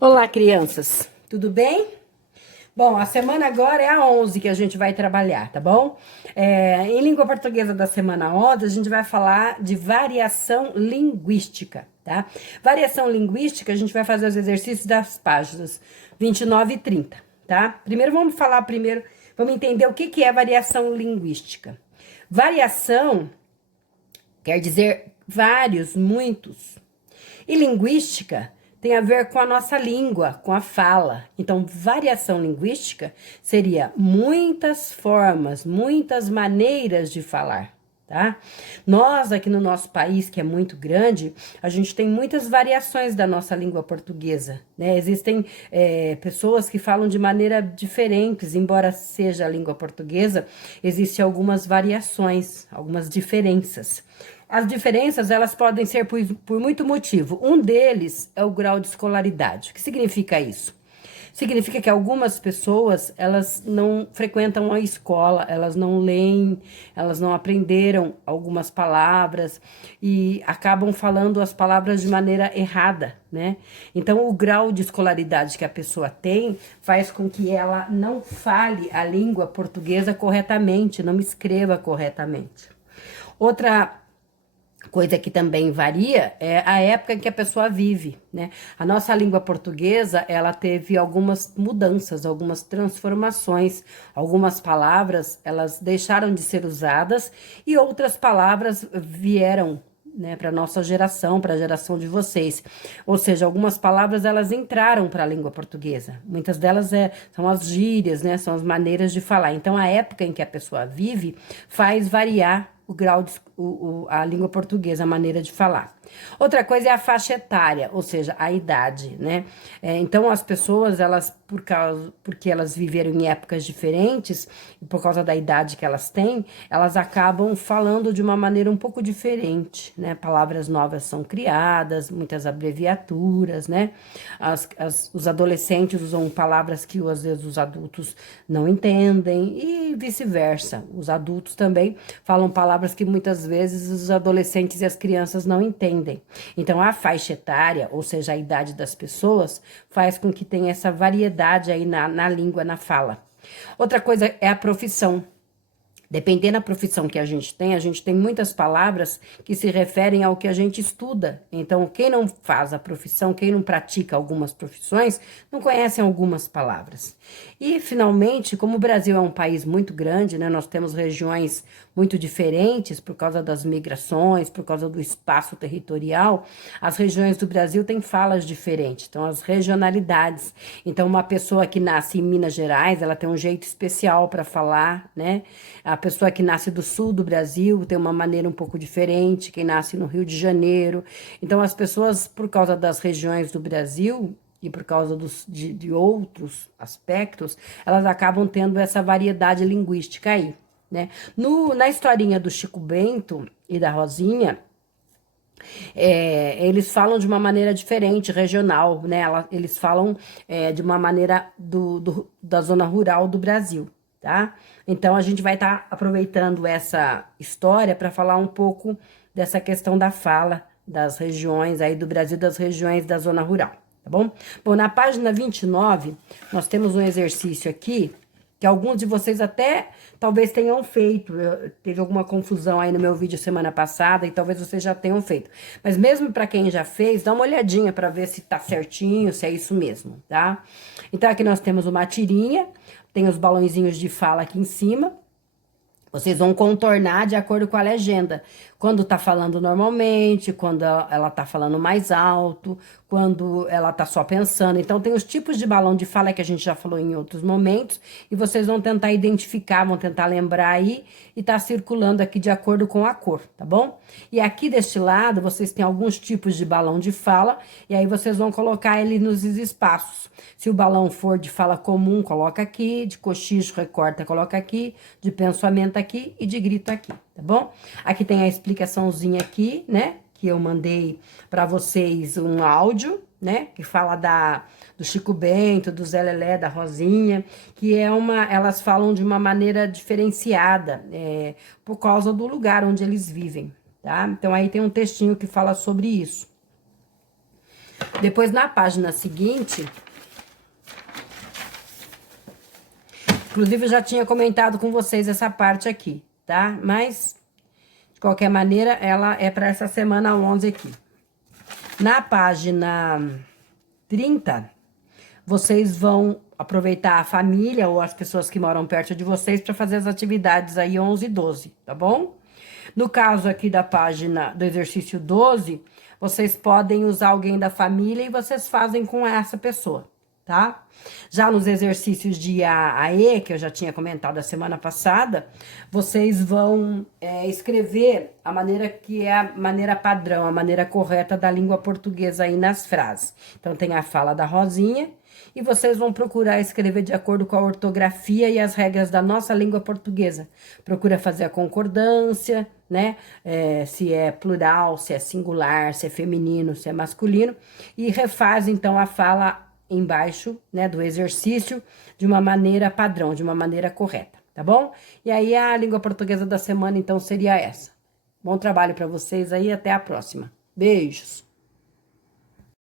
Olá, crianças, tudo bem? Bom, a semana agora é a 11 que a gente vai trabalhar, tá bom? Em língua portuguesa da semana 11, a gente vai falar de variação linguística, tá? Variação linguística, a gente vai fazer os exercícios das páginas 29 e 30, tá? Vamos entender o que é variação linguística. Variação quer dizer vários, muitos. E linguística tem a ver com a nossa língua, com a fala. Então, variação linguística seria muitas formas, muitas maneiras de falar, tá? Nós, aqui no nosso país, que é muito grande, a gente tem muitas variações da nossa língua portuguesa, né? Existem pessoas que falam de maneira diferentes, embora seja a língua portuguesa, existem algumas variações, algumas diferenças. As diferenças, elas podem ser por muito motivo. Um deles é o grau de escolaridade. O que significa isso? Significa que algumas pessoas, elas não frequentam a escola, elas não leem, elas não aprenderam algumas palavras e acabam falando as palavras de maneira errada, né? Então, o grau de escolaridade que a pessoa tem faz com que ela não fale a língua portuguesa corretamente, não escreva corretamente. Outra coisa que também varia é a época em que a pessoa vive, né? A nossa língua portuguesa, ela teve algumas mudanças, algumas transformações, algumas palavras, elas deixaram de ser usadas e outras palavras vieram, né, para nossa geração, para a geração de vocês. Ou seja, algumas palavras elas entraram para a língua portuguesa. Muitas delas são as gírias, né, são as maneiras de falar. Então, a época em que a pessoa vive faz variar o grau de, a língua portuguesa, a maneira de falar. Outra coisa é a faixa etária, ou seja, a idade, né? Então, as pessoas, porque elas viveram em épocas diferentes, e por causa da idade que elas têm, elas acabam falando de uma maneira um pouco diferente, né? Palavras novas são criadas, muitas abreviaturas, né? Os adolescentes usam palavras que às vezes os adultos não entendem e vice-versa. Os adultos também falam palavras que muitas vezes os adolescentes e as crianças não entendem. Então, a faixa etária, ou seja, a idade das pessoas, faz com que tenha essa variedade aí na língua, na fala. Outra coisa é a profissão. Dependendo da profissão que a gente tem muitas palavras que se referem ao que a gente estuda. Então, quem não faz a profissão, quem não pratica algumas profissões, não conhece algumas palavras. E, finalmente, como o Brasil é um país muito grande, né, nós temos regiões muito diferentes por causa das migrações, por causa do espaço territorial, as regiões do Brasil têm falas diferentes, então as regionalidades. Então, uma pessoa que nasce em Minas Gerais, ela tem um jeito especial para falar, né? A pessoa que nasce do sul do Brasil tem uma maneira um pouco diferente, quem nasce no Rio de Janeiro. Então, as pessoas, por causa das regiões do Brasil e por causa de outros aspectos, elas acabam tendo essa variedade linguística aí, né? Na historinha do Chico Bento e da Rosinha, eles falam de uma maneira diferente, regional, né? Eles falam de uma maneira da zona rural do Brasil, tá? Então, a gente vai estar aproveitando essa história para falar um pouco dessa questão da fala das regiões aí do Brasil, das regiões da zona rural, tá bom? Bom, na página 29, nós temos um exercício aqui que alguns de vocês até talvez tenham feito. Teve alguma confusão aí no meu vídeo semana passada e talvez vocês já tenham feito. Mas mesmo para quem já fez, dá uma olhadinha para ver se tá certinho, se é isso mesmo, tá? Então aqui nós temos uma tirinha, tem os balãozinhos de fala aqui em cima. Vocês vão contornar de acordo com a legenda. Quando tá falando normalmente, quando ela tá falando mais alto, quando ela tá só pensando. Então, tem os tipos de balão de fala que a gente já falou em outros momentos, e vocês vão tentar identificar, vão tentar lembrar aí, e tá circulando aqui de acordo com a cor, tá bom? E aqui deste lado, vocês têm alguns tipos de balão de fala, e aí vocês vão colocar ele nos espaços. Se o balão for de fala comum, coloca aqui, de cochicho, recorta, coloca aqui, de pensamento aqui e de grito aqui, tá bom? Aqui tem a explicaçãozinha aqui, né? Que eu mandei para vocês um áudio, né? Que fala do Chico Bento, do Zé Lelé, da Rosinha, que elas falam de uma maneira diferenciada, por causa do lugar onde eles vivem, tá? Então, aí tem um textinho que fala sobre isso. Depois, na página seguinte, inclusive eu já tinha comentado com vocês essa parte aqui, tá? Mas, de qualquer maneira, ela é para essa semana 11 aqui. Na página 30, vocês vão aproveitar a família ou as pessoas que moram perto de vocês para fazer as atividades aí 11 e 12, tá bom? No caso aqui da página do exercício 12, vocês podem usar alguém da família e vocês fazem com essa pessoa, tá? Já nos exercícios de A a E, que eu já tinha comentado a semana passada, vocês vão escrever a maneira que é a maneira padrão, a maneira correta da língua portuguesa aí nas frases. Então, tem a fala da Rosinha e vocês vão procurar escrever de acordo com a ortografia e as regras da nossa língua portuguesa. Procura fazer a concordância, né? Se é plural, se é singular, se é feminino, se é masculino. E refaz, então, a fala embaixo, né, do exercício de uma maneira padrão, de uma maneira correta, tá bom? E aí, a língua portuguesa da semana, então, seria essa. Bom trabalho para vocês aí, até a próxima. Beijos!